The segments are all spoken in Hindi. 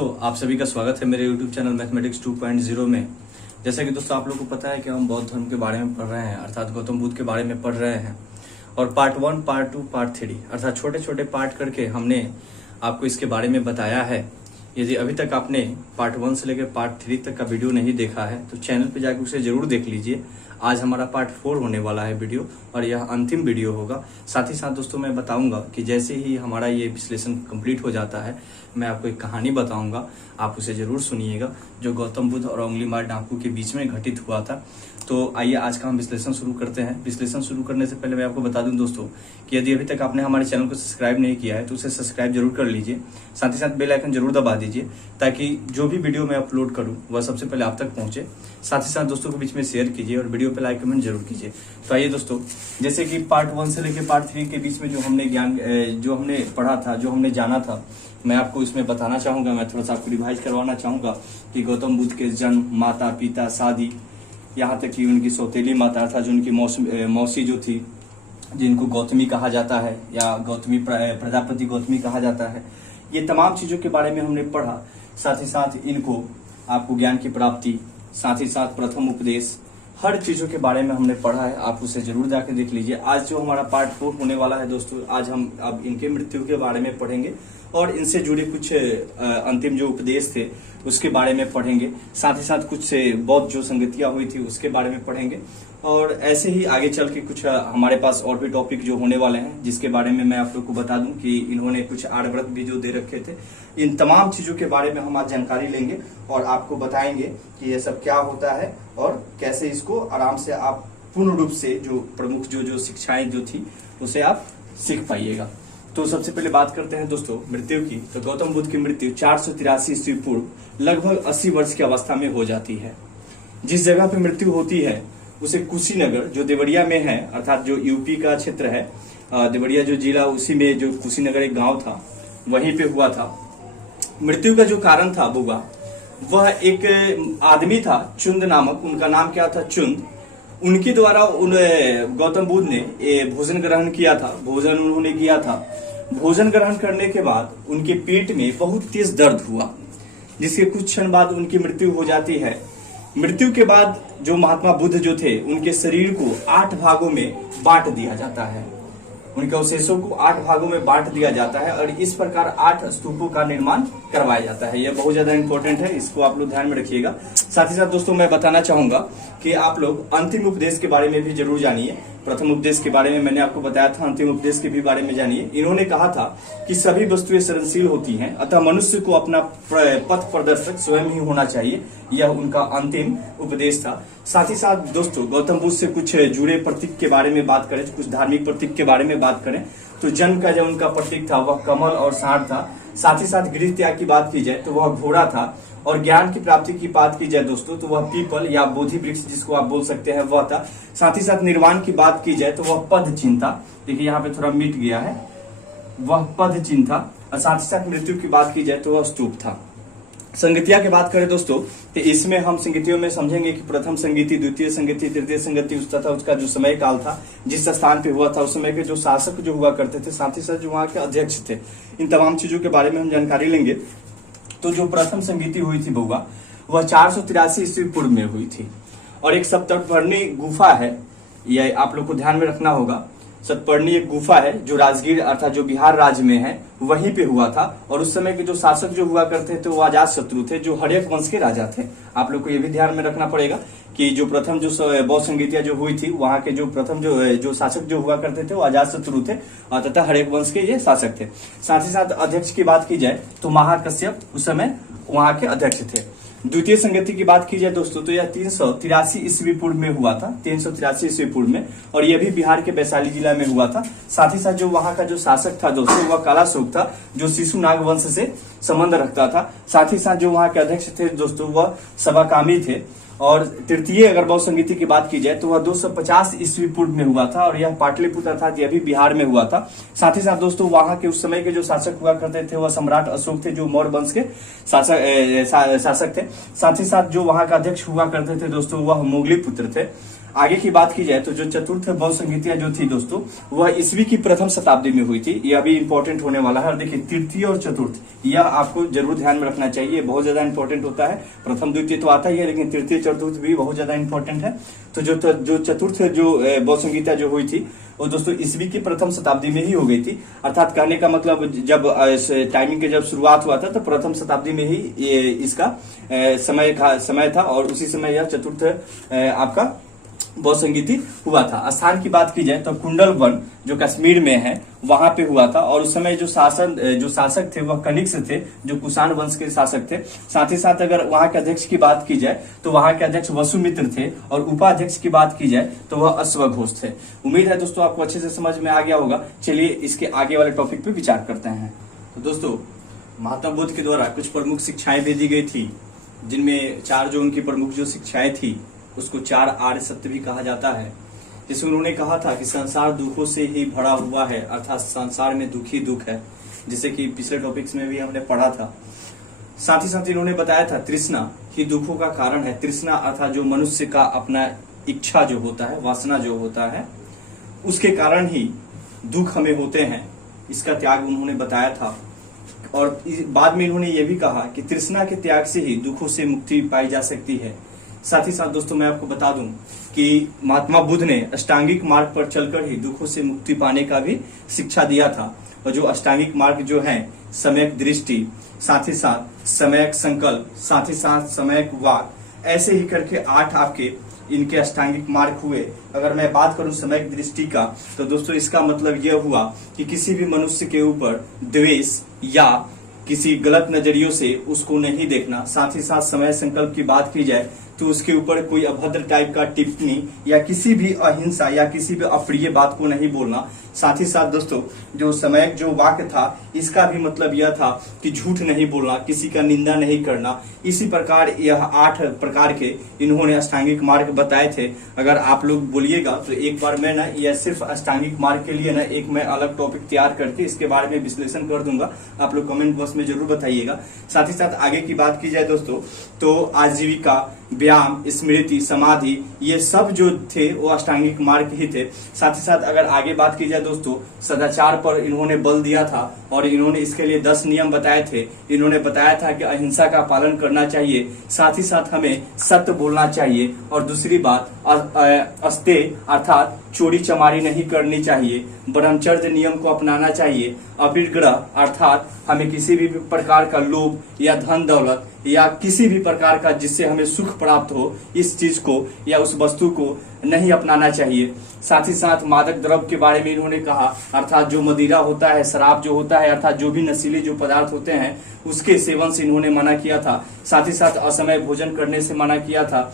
दोस्तों आप सभी का स्वागत है मेरे YouTube चैनल मैथमेटिक्स 2.0 में। जैसा कि दोस्तों आप लोगों को पता है कि हम बौद्ध धर्म के बारे में पढ़ रहे हैं, अर्थात गौतम बुद्ध के बारे में पढ़ रहे हैं। और पार्ट 1, पार्ट 2, पार्ट 3 अर्थात छोटे छोटे पार्ट करके हमने आपको इसके बारे में बताया है। यदि अभी तक आपने पार्ट 1 से लेकर पार्ट 3 तक का वीडियो नहीं देखा है तो चैनल पे जाकर उसे जरूर देख लीजिए। आज हमारा पार्ट 4 होने वाला है वीडियो और यह अंतिम वीडियो होगा। साथ ही साथ दोस्तों मैं बताऊंगा कि जैसे ही हमारा ये विश्लेषण कंप्लीट हो जाता है मैं आपको एक कहानी बताऊंगा, आप उसे जरूर सुनिएगा, जो गौतम बुद्ध और उंगलीमार डाकू के बीच में घटित हुआ था। तो आइए आज का हम विश्लेषण शुरू करते हैं। विश्लेषण शुरू करने से पहले मैं आपको बता दूं दोस्तों कि यदि अभी तक आपने हमारे चैनल को सब्सक्राइब नहीं किया है तो उसे सब्सक्राइब जरूर कर लीजिए। साथ ही साथ बेल आइकन जरूर दबा दीजिए ताकि जो भी वीडियो मैं अपलोड करूं वह सबसे पहले आप तक पहुंचे। साथ ही साथ दोस्तों के बीच में शेयर कीजिए और वीडियो पे लाइक कमेंट जरूर कीजिए। तो आइए दोस्तों, जैसे कि पार्ट 1 से लेकर पार्ट 3 के बीच में जो हमने ज्ञान जो हमने पढ़ा था, जो हमने जाना था, मैं आपको इसमें बताना चाहूंगा। मैं थोड़ा सा आपको रिवाइज करवाना चाहूंगा कि गौतम बुद्ध के जन्म, माता पिता, शादी, यहाँ तक कि उनकी सौतेली माता था जो उनकी मौसी जो थी, जिनको गौतमी कहा जाता है या गौतमी प्रजापति गौतमी कहा जाता है, ये तमाम चीजों के बारे में हमने पढ़ा। साथ ही साथ इनको आपको ज्ञान की प्राप्ति, साथ ही साथ प्रथम उपदेश, हर चीजों के बारे में हमने पढ़ा है। आप उसे जरूर जाकर देख लीजिए। आज जो हमारा पार्ट 4 होने वाला है दोस्तों, आज हम अब इनके मृत्यु के बारे में पढ़ेंगे और इनसे जुड़े कुछ अंतिम जो उपदेश थे उसके बारे में पढ़ेंगे। साथ ही साथ कुछ से बौद्ध जो संगतियां हुई थी उसके बारे में पढ़ेंगे और ऐसे ही आगे चल के कुछ हमारे पास और भी टॉपिक जो होने वाले हैं जिसके बारे में मैं आप लोग को बता दूं कि इन्होंने कुछ आर्यव्रत भी जो दे रखे थे। इन तमाम चीजों के बारे में हम आज जानकारी लेंगे और आपको बताएंगे कि ये सब क्या होता है और कैसे इसको आराम से आप पूर्ण रूप से जो प्रमुख जो शिक्षाएं जो थी उसे आप सीख पाइएगा। तो सबसे पहले बात करते हैं दोस्तों मृत्यु की। तो गौतम बुद्ध की मृत्यु 483 ईस्वी पूर्व लगभग 80 वर्ष की अवस्था में हो जाती है। जिस जगह पे मृत्यु होती है उसे कुशीनगर जो देवरिया में है, अर्थात जो यूपी का क्षेत्र है, देवरिया जो जिला, उसी में जो कुशीनगर एक गांव था वहीं पे हुआ था। मृत्यु का जो कारण था बुआ, वह एक आदमी था चुंद नामक, उनका नाम क्या था, चुंद। उनके द्वारा गौतम बुद्ध ने भोजन ग्रहण किया था, भोजन उन्होंने किया था। भोजन ग्रहण करने के बाद उनके पेट में बहुत तेज दर्द हुआ, जिसके कुछ क्षण बाद उनकी मृत्यु हो जाती है। मृत्यु के बाद जो महात्मा बुद्ध जो थे उनके शरीर को 8 भागों में बांट दिया जाता है, उनके अवशेषों को 8 भागों में बांट दिया जाता है और इस प्रकार 8 स्तूपों का निर्माण करवाया जाता है। यह बहुत ज्यादा इंपॉर्टेंट है, इसको आप लोग ध्यान में रखिएगा। साथ ही साथ दोस्तों मैं बताना चाहूंगा कि आप लोग अंतिम उपदेश के बारे में भी जरूर जानिए। प्रथम उपदेश के बारे में मैंने आपको बताया था, अंतिम उपदेश के भी बारे में जानिए। इन्होंने कहा था कि सभी वस्तुएं सृजनशील होती हैं, अतः मनुष्य को अपना पथ प्रदर्शक स्वयं ही होना चाहिए। यह उनका अंतिम उपदेश था। साथ ही साथ दोस्तों गौतम बुद्ध से कुछ जुड़े प्रतीक के बारे में बात करें, कुछ धार्मिक प्रतीक के बारे में बात करें तो जन्म का जो उनका प्रतीक था वह कमल और सांड था। साथ ही साथ गृह त्याग की बात की जाए तो वह घोड़ा था और ज्ञान की प्राप्ति की बात की जाए दोस्तों तो वह पीपल या बोधि वृक्ष जिसको आप बोल सकते हैं वह था। साथ ही साथ निर्वाण की बात की जाए तो वह पद चिन्ह था। देखिए यहाँ पे थोड़ा मिट गया है, वह पद चिन्ह था। और साथ ही साथ मृत्यु की बात की जाए तो वह स्तूप था। संगतिया की बात करें दोस्तों तो इसमें हम संगतियों में समझेंगे कि प्रथम संगति, द्वितीय संगति, तृतीय संगति, तथा उसका जो समय काल था, जिस स्थान पे हुआ था, उस समय के जो शासक जो हुआ करते थे, साथ ही साथ जो वहाँ के अध्यक्ष थे, इन तमाम चीजों के बारे में हम जानकारी लेंगे। तो जो प्रथम संगति हुई थी बउआ, वह 483 ईस्वी पूर्व में हुई थी और एक सप्तपर्णी गुफा है, यह आप लोग को ध्यान में रखना होगा। सतपर्णी एक गुफा है जो राजगीर अर्थात जो बिहार राज्य में है वहीं पे हुआ था और उस समय के जो शासक जो हुआ करते थे वो अजात शत्रु थे, जो हर्यक वंश के राजा थे। आप लोग को ये भी ध्यान में रखना पड़ेगा कि जो प्रथम जो बौद्ध संगीतियां जो हुई थी वहां के जो प्रथम जो शासक जो हुआ करते थे वो अजात शत्रु थे तथा हर्यक वंश के ये शासक थे। साथ ही साथ अध्यक्ष की बात की जाए तो महाकश्यप उस समय वहां के अध्यक्ष थे। द्वितीय संगति की बात की जाए दोस्तों तो यह 383 ईस्वी पूर्व में हुआ था, 383 ईस्वी पूर्व में, और यह भी बिहार के वैशाली जिला में हुआ था। साथ ही साथ जो वहां का जो शासक था दोस्तों वह कालाशोक था, जो शिशुनाग वंश से संबंध रखता था। साथ ही साथ जो वहां के अध्यक्ष थे दोस्तों वह सभाकामी थे। और तृतीय अगर बौद्ध संगीति की बात की जाए तो वह 250 ईस्वी पूर्व में हुआ था और यह पाटलिपुत्र अर्थात यह भी बिहार में हुआ था। साथ ही साथ दोस्तों वहां के उस समय के जो शासक हुआ करते थे वह सम्राट अशोक थे, जो मौर्य वंश के शासक थे। साथ ही साथ जो वहां का अध्यक्ष हुआ करते थे दोस्तों वह मोगली पुत्र थे। आगे की बात की जाए तो जो चतुर्थ बौद्ध संगीतियां जो थी दोस्तों, वह ईस्वी की प्रथम शताब्दी में हुई थी। यह भी इंपॉर्टेंट होने वाला है। और देखिए तृतीय और चतुर्थ, यह आपको जरूर ध्यान में रखना चाहिए, बहुत ज्यादा इंपॉर्टेंट होता है। प्रथम द्वितीय तो आता ही है, लेकिन तृतीय चतुर्थ भी बहुत ज्यादा इंपॉर्टेंट है। तो जो चतुर्थ जो बौद्ध संगीता जो हुई थी वो दोस्तों ईस्वी की प्रथम शताब्दी में ही हो गई थी। अर्थात कहने का मतलब जब टाइमिंग के जब शुरुआत हुआ था तो प्रथम शताब्दी में ही इसका समय था, और उसी समय यह चतुर्थ आपका बौद्ध संगीति हुआ था। स्थान की बात की जाए तो कुंडल वन जो कश्मीर में है वहां पे हुआ था, और उस समय जो शासक थे वह कनिष्क थे, जो कुषाण वंश के शासक थे। साथ ही साथ अगर वहां के अध्यक्ष की बात की जाए तो वहां के अध्यक्ष वसुमित्र थे, और उपाध्यक्ष की बात की जाए तो वह अश्वघोष थे। उम्मीद है दोस्तों आपको अच्छे से समझ में आ गया होगा। चलिए इसके आगे वाले टॉपिक पे विचार करते हैं। तो दोस्तों महात्मा बुद्ध के द्वारा कुछ प्रमुख शिक्षाएं भी दी गई थी, जिनमें 4 जो उनकी प्रमुख जो शिक्षाएं थी उसको 4 आर्य सत्य भी कहा जाता है। जिसमें उन्होंने कहा था कि संसार दुखों से ही भरा हुआ है, अर्थात संसार में दुख ही दुख है, जिसे कि पिछले टॉपिक्स में भी हमने पढ़ा था। साथ ही साथ इन्होंने बताया था तृष्णा ही दुखों का कारण है। तृष्णा अर्थात जो मनुष्य का अपना इच्छा जो होता है, वासना जो होता है, उसके कारण ही दुख हमें होते हैं। इसका त्याग उन्होंने बताया था। और बाद में इन्होंने ये भी कहा कि तृष्णा के त्याग से ही दुखों से मुक्ति पाई जा सकती है। साथ ही साथ दोस्तों मैं आपको बता दूं कि महात्मा बुद्ध ने अष्टांगिक मार्ग पर चलकर ही दुखों से मुक्ति पाने का भी शिक्षा दिया था। और जो अष्टांगिक मार्ग जो है, सम्यक दृष्टि, साथ ही साथ सम्यक संकल्प, साथ ही साथ सम्यक वाक, ऐसे ही करके 8 आपके इनके अष्टांगिक मार्ग हुए। अगर मैं बात करूं सम्यक दृष्टि का, तो दोस्तों इसका मतलब यह हुआ कि किसी भी मनुष्य के ऊपर द्वेष या किसी गलत नजरियों से उसको नहीं देखना। साथ ही साथ समय संकल्प की बात की जाए तो उसके ऊपर कोई अभद्र टाइप का टिप्पणी या किसी भी अहिंसा या किसी भी अप्रिय बात को नहीं बोलना। साथ ही साथ दोस्तों जो सम्यक जो वाक्य था, इसका भी मतलब यह था कि झूठ नहीं बोलना, किसी का निंदा नहीं करना। इसी प्रकार यह 8 प्रकार के इन्होंने अष्टांगिक मार्ग बताए थे। अगर आप लोग बोलिएगा तो एक बार मैं ना यह सिर्फ अष्टांगिक मार्ग के लिए ना एक मैं अलग टॉपिक तैयार करके इसके बारे में विश्लेषण कर दूंगा। आप लोग कमेंट बॉक्स में जरूर बताइएगा। साथ ही साथ आगे की बात की जाए दोस्तों तो आजीविका, व्यायाम, स्मृति, समाधि, ये सब जो थे वो अष्टांगिक मार्ग ही थे। साथ ही साथ अगर आगे बात की जाए दोस्तों, सदाचार पर इन्होंने बल दिया था, और इन्होंने इसके लिए 10 नियम बताए थे। इन्होंने बताया था कि अहिंसा का पालन करना चाहिए, साथ ही साथ हमें सत्य बोलना चाहिए, और दूसरी बात अस्ते अर्थात चोरी चमारी नहीं करनी चाहिए, ब्रह्मचर्य नियम को अपनाना चाहिए, अविग्रह अर्थात हमें किसी भी प्रकार का लोभ या धन दौलत या किसी भी प्रकार का जिससे हमें सुख प्राप्त हो, इस चीज को या उस वस्तु को नहीं अपनाना चाहिए। साथ ही साथ मादक द्रव्य के बारे में इन्होंने कहा, अर्थात जो मदिरा होता है, शराब जो होता है, अर्थात जो भी नशीले जो पदार्थ होते हैं उसके सेवन से इन्होंने मना किया था। साथ ही साथ असमय भोजन करने से मना किया था।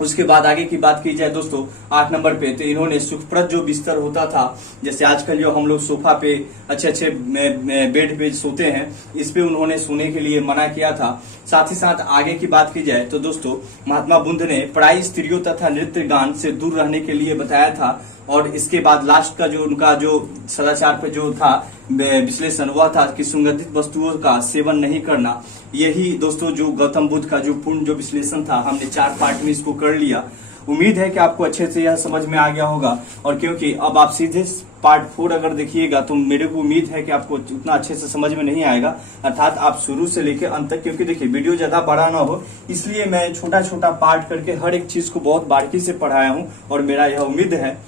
उसके बाद आगे की बात की जाए दोस्तों 8 नंबर पे, तो इन्होंने सुखप्रद जो बिस्तर होता था, जैसे आजकल जो हम लोग सोफा पे अच्छे बेड पे सोते हैं, इस पे उन्होंने सोने के लिए मना किया था। साथ ही साथ आगे की बात की जाए तो दोस्तों महात्मा बुद्ध ने पराई स्त्रियों तथा नृत्य गान से दूर रहने के लिए बताया था। और इसके बाद लास्ट का जो उनका जो सदाचार पे जो था विश्लेषण, वह था कि सुगंधित वस्तुओं का सेवन नहीं करना। यही दोस्तों जो गौतम बुद्ध का जो पूर्ण जो विश्लेषण था, हमने 4 पार्ट में इसको कर लिया। उम्मीद है कि आपको अच्छे से यह समझ में आ गया होगा। और क्योंकि अब आप सीधे पार्ट 4 अगर देखिएगा तो मेरे को उम्मीद है कि आपको उतना अच्छे से समझ में नहीं आएगा, अर्थात आप शुरू से लेकर अंत तक, क्योंकि देखिए वीडियो ज्यादा बड़ा ना हो इसलिए मैं छोटा छोटा पार्ट करके हर एक चीज को बहुत बारीकी से पढ़ाया हूँ। और मेरा यह उम्मीद है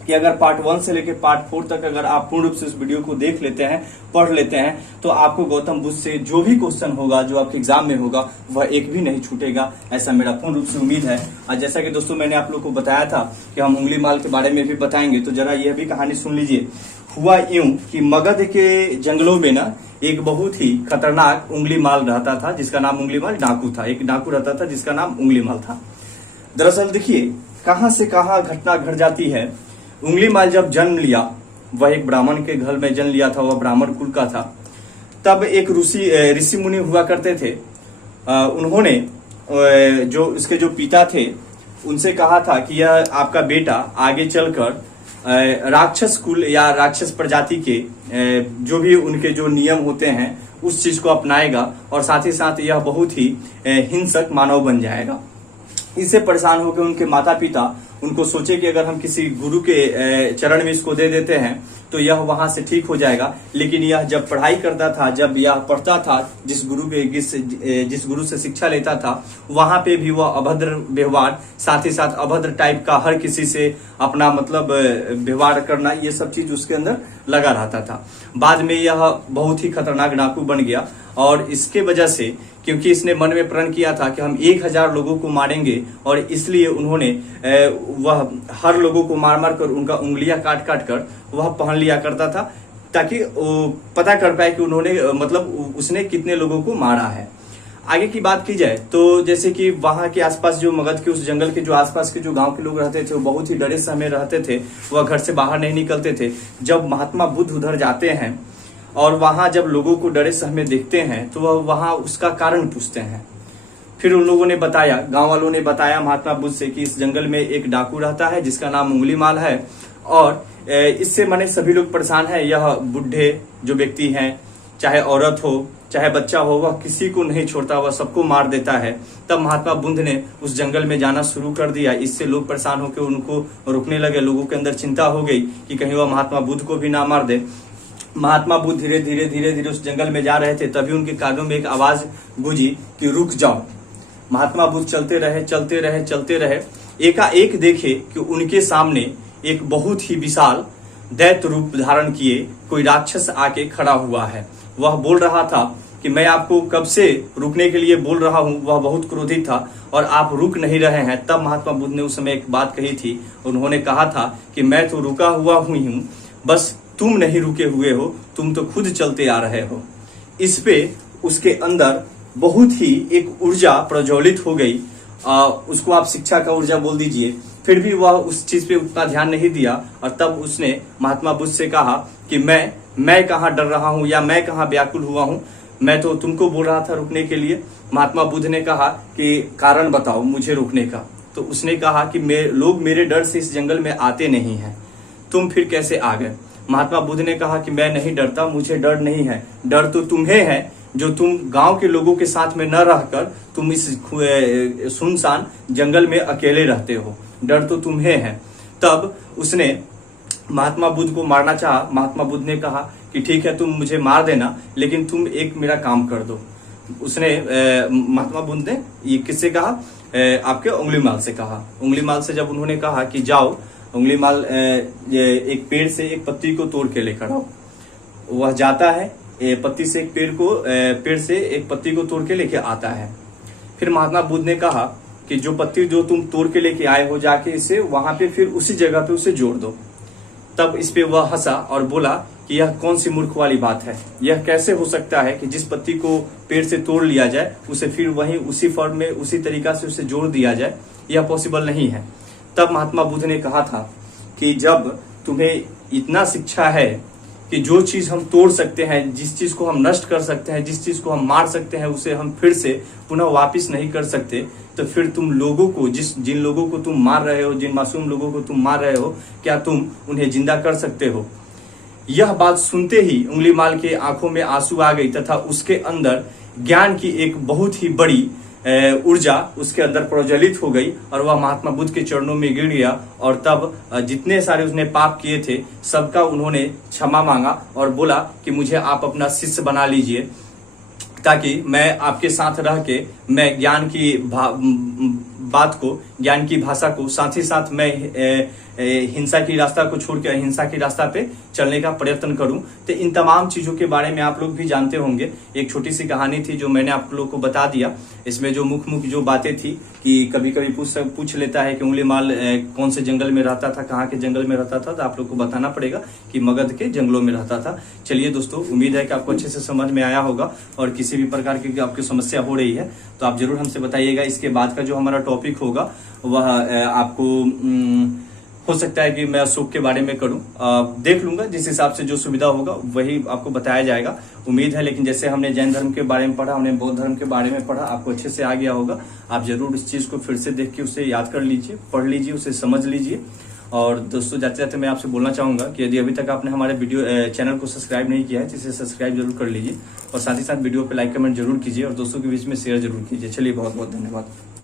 कि अगर पार्ट 1 से लेकर पार्ट 4 तक अगर आप पूर्ण रूप से इस वीडियो को देख लेते हैं, पढ़ लेते हैं, तो आपको गौतम बुद्ध से जो भी क्वेश्चन होगा जो आपके एग्जाम में होगा वह एक भी नहीं छूटेगा, ऐसा मेरा पूर्ण रूप से उम्मीद है। और जैसा कि दोस्तों मैंने आप लोग को बताया था कि हम उंगली माल के बारे में भी बताएंगे, तो जरा यह भी कहानी सुन लीजिए। हुआ यूं कि मगध के जंगलों में ना एक बहुत ही खतरनाक उंगली माल रहता था, जिसका नाम उंगली माल डाकू था। एक डाकू रहता था जिसका नाम उंगली माल था। दरअसल देखिए कहां से कहां घटना घट जाती है। उंगली माल जब जन्म लिया, वह एक ब्राह्मण के घर में जन्म लिया था, वह ब्राह्मण कुल का था। तब एक ऋषि मुनि हुआ करते थे। उन्होंने जो उसके जो पिता थे उनसे कहा था कि यह आपका बेटा आगे चलकर राक्षस कुल या राक्षस प्रजाति के जो भी उनके जो नियम होते हैं उस चीज को अपनाएगा, और साथ ही साथ यह बहुत ही हिंसक मानव बन जाएगा। इससे परेशान होकर उनके माता पिता उनको सोचे कि अगर हम किसी गुरु के चरण में इसको दे देते हैं तो यह वहां से ठीक हो जाएगा। लेकिन यह जब पढ़ाई करता था, जब यह पढ़ता था, जिस गुरु से शिक्षा लेता था, वहां पे भी वह अभद्र व्यवहार, साथ ही साथ अभद्र टाइप का हर किसी से अपना मतलब व्यवहार करना, ये सब चीज उसके अंदर लगा रहता था। बाद में यह बहुत ही खतरनाक डाकू बन गया और इसके वजह से, क्योंकि इसने मन में प्रण किया था कि हम 1000 लोगों को मारेंगे, और इसलिए उन्होंने वह हर लोगों को मार मार कर उनका उंगलियां काट काट कर वह पहन लिया करता था, ताकि वो पता कर पाए कि उन्होंने मतलब उसने कितने लोगों को मारा है। आगे की बात की जाए तो जैसे कि वहां के आसपास जो मगध के उस जंगल के जो आसपास के जो गांव के लोग रहते थे वो बहुत ही डरे सहमे रहते थे, वह घर से बाहर नहीं निकलते थे। जब महात्मा बुद्ध उधर जाते हैं और वहां जब लोगों को डरे सहमे देखते हैं तो वह वहां उसका कारण पूछते हैं। फिर उन लोगों ने बताया, गांव वालों ने बताया महात्मा बुद्ध से कि इस जंगल में एक डाकू रहता है जिसका नाम उंगलीमाल है, और इससे माने सभी लोग परेशान हैं। यह बुढ़े जो व्यक्ति हैं, चाहे औरत हो चाहे बच्चा हो, वह किसी को नहीं छोड़ता, वह सबको मार देता है। तब महात्मा बुद्ध ने उस जंगल में जाना शुरू कर दिया। इससे लोग परेशान होकर उनको रोकने लगे। लोगों के अंदर चिंता हो गई कि कहीं वह महात्मा बुद्ध को भी ना मार दे। महात्मा बुद्ध धीरे धीरे उस जंगल में जा रहे थे, तभी उनके कानों में एक आवाज गूंजी कि रुक जाओ। महात्मा बुद्ध चलते रहे। एकाएक देखे कि उनके सामने एक बहुत ही विशाल दैत्य रूप धारण किए कोई राक्षस आके खड़ा हुआ है। वह बोल रहा था कि मैं आपको कब से रुकने के लिए बोल रहा हूं। वह बहुत क्रोधित था और आप रुक नहीं रहे हैं। तब महात्मा बुद्ध ने उस समय एक बात कही थी। उन्होंने कहा था कि मैं तो रुका हुआ हूं, बस तुम नहीं रुके हुए हो, तुम तो खुद चलते आ रहे हो। इस पे उसके अंदर बहुत ही एक ऊर्जा प्रज्वलित हो गई। उसको आप शिक्षा का ऊर्जा बोल दीजिए। फिर भी वह उस चीज पे उतना ध्यान नहीं दिया, और तब उसने महात्मा बुद्ध से कहा कि मैं कहाँ डर रहा हूं या मैं कहाँ व्याकुल हुआ हूं, मैं तो तुमको बोल रहा था रुकने के लिए। महात्मा बुद्ध ने कहा कि कारण बताओ मुझे रुकने का। तो उसने कहा कि लोग मेरे डर से इस जंगल में आते नहीं हैं, तुम फिर कैसे आ गए। महात्मा बुद्ध ने कहा कि मैं नहीं डरता, मुझे डर नहीं है, डर तो तुम्हें है जो तुम गांव के लोगों के साथ में न रहकर तुम इस सुनसान जंगल में अकेले रहते हो, डर तो तुम्हें है। तब उसने महात्मा बुद्ध को मारना चाहा। महात्मा बुद्ध ने कहा कि ठीक है तुम मुझे मार देना, लेकिन तुम एक मेरा काम कर दो। उसने महात्मा बुद्ध ने ये किससे कहा, आपके उंगलीमाल से कहा। उंगलीमाल से जब उन्होंने कहा कि जाओ उंगलीमाल एक पेड़ से एक पत्ती को तोड़ के लेकर आओ, वह जाता है, पत्ती से एक पेड़ से एक पत्ती को तोड़ के लेके आता है। फिर महात्मा बुद्ध ने कहा कि जो पत्ती जो तुम तोड़ के लेके आए हो, जाके इसे वहां पे फिर उसी जगह पे उसे जोड़ दो। तब इस पे वह हंसा और बोला कि यह कौन सी मूर्ख वाली बात है, यह कैसे हो सकता है कि जिस पत्ती को पेड़ से तोड़ लिया जाए उसे फिर वहीं उसी फॉर्म में उसी तरीका से उसे जोड़ दिया जाए, यह पॉसिबल नहीं है। तब महात्मा बुद्ध ने कहा था कि जब तुम्हें इतना शिक्षा है कि जो चीज हम तोड़ सकते हैं, जिस चीज को हम नष्ट कर सकते हैं, जिस चीज को हम मार सकते हैं, उसे हम फिर से पुनः वापस नहीं कर सकते, तो फिर तुम लोगों को जिन लोगों को तुम मार रहे हो, जिन मासूम लोगों को तुम मार रहे हो, क्या तुम उन्हें जिंदा कर सकते हो। यह बात सुनते ही उंगलीमाल के आंखों में आंसू आ गई तथा उसके अंदर ज्ञान की एक बहुत ही बड़ी ऊर्जा उसके अंदर प्रज्वलित हो गई और वह महात्मा बुद्ध के चरणों में गिर गया। और तब जितने सारे उसने पाप किए थे सबका उन्होंने क्षमा मांगा और बोला कि मुझे आप अपना शिष्य बना लीजिए, ताकि मैं आपके साथ रह के मैं ज्ञान की बात को, ज्ञान की भाषा को, साथ ही साथ मैं हिंसा की रास्ता को छोड़ के अहिंसा की रास्ता पे चलने का प्रयत्न करूं। तो इन तमाम चीजों के बारे में आप लोग भी जानते होंगे। एक छोटी सी कहानी थी जो मैंने आप लोगों को बता दिया। इसमें जो मुख्य जो बातें थी कि कभी कभी पूछ लेता है कि उंगलीमाल कौन से जंगल में रहता था, कहाँ के जंगल में रहता था, तो आप लोग को बताना पड़ेगा कि मगध के जंगलों में रहता था। चलिए दोस्तों, उम्मीद है कि आपको अच्छे से समझ में आया होगा, और किसी भी प्रकार की आपकी समस्या हो रही है तो आप जरूर हमसे बताइएगा। इसके बाद का जो हमारा टॉपिक होगा वह आपको हो सकता है कि मैं अशोक के बारे में करूं, देख लूंगा, जिस हिसाब से जो सुविधा होगा वही आपको बताया जाएगा, उम्मीद है। लेकिन जैसे हमने जैन धर्म के बारे में पढ़ा, हमने बौद्ध धर्म के बारे में पढ़ा, आपको अच्छे से आ गया होगा। आप जरूर इस चीज को फिर से देख के उसे याद कर लीजिए, पढ़ लीजिए, उसे समझ लीजिए। और दोस्तों, जाते जाते मैं आपसे बोलना चाहूंगा कि यदि अभी तक आपने हमारे चैनल को सब्सक्राइब नहीं किया है तो इसे सब्सक्राइब जरूर कर लीजिए, और साथ ही साथ वीडियो पे लाइक कमेंट जरूर कीजिए और दोस्तों के बीच में शेयर जरूर कीजिए। चलिए, बहुत बहुत धन्यवाद।